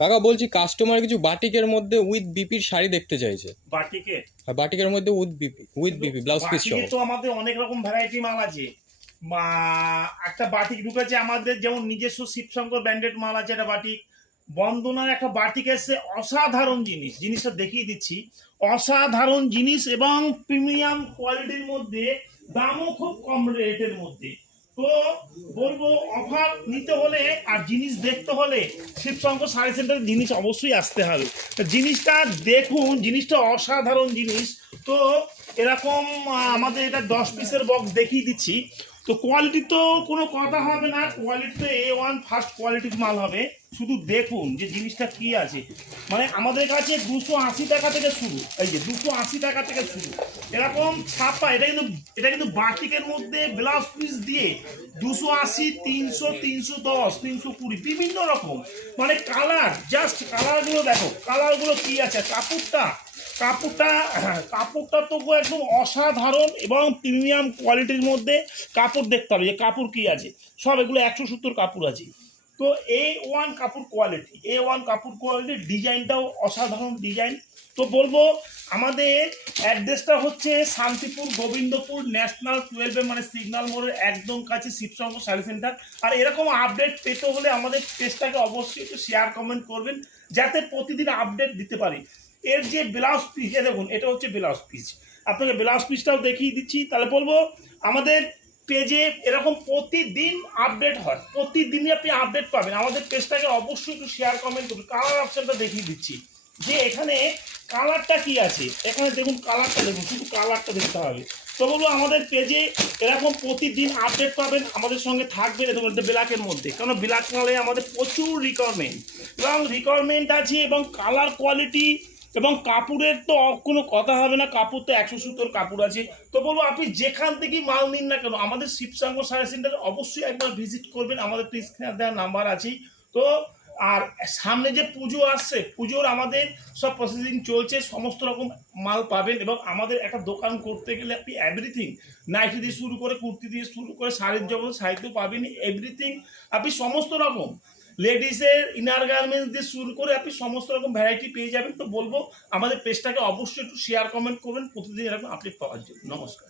কাকা বলছি কাস্টমার কিছু বাটিকের মধ্যে উইথ বিপির শাড়ি দেখতে চাইছে। বাটিকে? আর বাটিকের মধ্যে উইথ বিপি ব্লাউজ পিস সহ। বাটিকে তো আমাদের অনেক রকম ভ্যারাইটি মাল আছে। একটা বাটিক ঢুকেছে আমাদের, যেমন নিজস্ব শিবশঙ্কর ব্র্যান্ডেড মাল আছে একটা বাটিক। বন্দনার একটা বাটিক এসে অসাধারণ জিনিস, জিনিসটা দেখিয়ে দিচ্ছি। অসাধারণ জিনিস এবং প্রিমিয়াম কোয়ালিটির মধ্যে, দামও খুব কম রেটের মধ্যে। তো বলবো অফার নিতে হলে আর জিনিস দেখতে হলে শিবশঙ্কর শাড়ি সেন্টারের জিনিস অবশ্যই আসতে হবে। জিনিসটা দেখুন, জিনিসটা অসাধারণ জিনিস। তো এরকম আমাদের এটা 10 পিসের বক্স দেখিয়ে দিচ্ছি। তো কোয়ালিটি তো কোনো কথা হবে না, কোয়ালিটি তো A1 ফার্স্ট কোয়ালিটির মাল হবে। শুধু দেখুন যে জিনিসটা কি আছে। মানে আমাদের কাছে 280 টাকা থেকে শুরু, এই যে 280 টাকা থেকে শুরু এরকম ছাপা। এটা কিন্তু বাটিকের মধ্যে ব্লাউজ পিস দিয়ে 280, 300, 310, 320 বিভিন্ন রকম। মানে কালার, জাস্ট কালারগুলো দেখো, কালারগুলো কি আছে। কাপড়টা তো একদম অসাধারণ এবং প্রিমিয়াম কোয়ালিটির মধ্যে। কাপড় দেখতে হবে যে কাপড় কি আছে, সব এগুলো 170 কাপড় আছে। তো A1 কাপড় কোয়ালিটি, A1 কাপড় কোয়ালিটি, ডিজাইনটাও অসাধারণ ডিজাইন। তো বলবো আমাদের অ্যাড্রেসটা হচ্ছে শান্তিপুর গোবিন্দপুর ন্যাশনাল 12 মানে সিগন্যাল মোড়ের একদম কাছে শিবশঙ্কর শাড়ি সেন্টার। আর এরকম আপডেট পেতে হলে আমাদের পেজটাকে অবশ্যই একটু শেয়ার কমেন্ট করবেন, যাতে প্রতিদিন আপডেট দিতে পারি। এর যে ব্লাউজ পিস, দেখুন এটা হচ্ছে ব্লাউজ পিস, আপনাকে ব্লাউজ পিসটাও দেখিয়ে দিচ্ছি। তাহলে বলবো আমাদের পেজে এরকম প্রতিদিন আপডেট হয়, প্রতিদিনই আপনি আপডেট পাবেন। আমাদের পেজটাকে অবশ্যই একটু শেয়ার কমেন্ট করবেন। কালার অপশনটা দেখিয়ে দিচ্ছি যে এখানে কালারটা কি আছে। এখানে দেখুন কালারটা, দেখুন শুধু কালারটা দেখতে হবে। তো বলবো আমাদের পেজে এরকম প্রতিদিন আপডেট পাবেন, আমাদের সঙ্গে থাকবেন। এরকম ব্ল্যাকের মধ্যে, কারণ ব্ল্যাক মালে আমাদের প্রচুর রিকোয়ারমেন্ট আছে এবং কালার কোয়ালিটি এবং কাপড়ের তো কোনো কথা হবে না। কাপড় তো 170 কাপড় আছে। তো বলবো আপনি যেখান থেকেই মাল নিন না কেন, আমাদের শিবশঙ্কর শাড়ি সেন্টারে অবশ্যই একবার ভিজিট করবেন। আমাদের তো স্ক্রিনে দেওয়ার নাম্বার আছেই। তো আর সামনে যে পুজো আসছে, পুজোর আমাদের সব প্রসেসিং চলছে, সমস্ত রকম মাল পাবেন। এবং আমাদের একটা দোকান করতে গেলে আপনি এভরিথিং, নাইটি দিয়ে শুরু করে, কুর্তি দিয়ে শুরু করে, শাড়ির জগৎ সাহিত্য পাবেন, এভরিথিং আপনি সমস্ত রকম লেডিসের ইনার গার্মেন্টস দিয়ে শুরু করে আপনি সমস্ত রকম ভ্যারাইটি পেয়ে যাবেন। তো বলবো আমাদের পেজটাকে অবশ্যই একটু শেয়ার কমেন্ট করবেন প্রতিদিন এরকম আপডেট পাওয়ার জন্য। নমস্কার।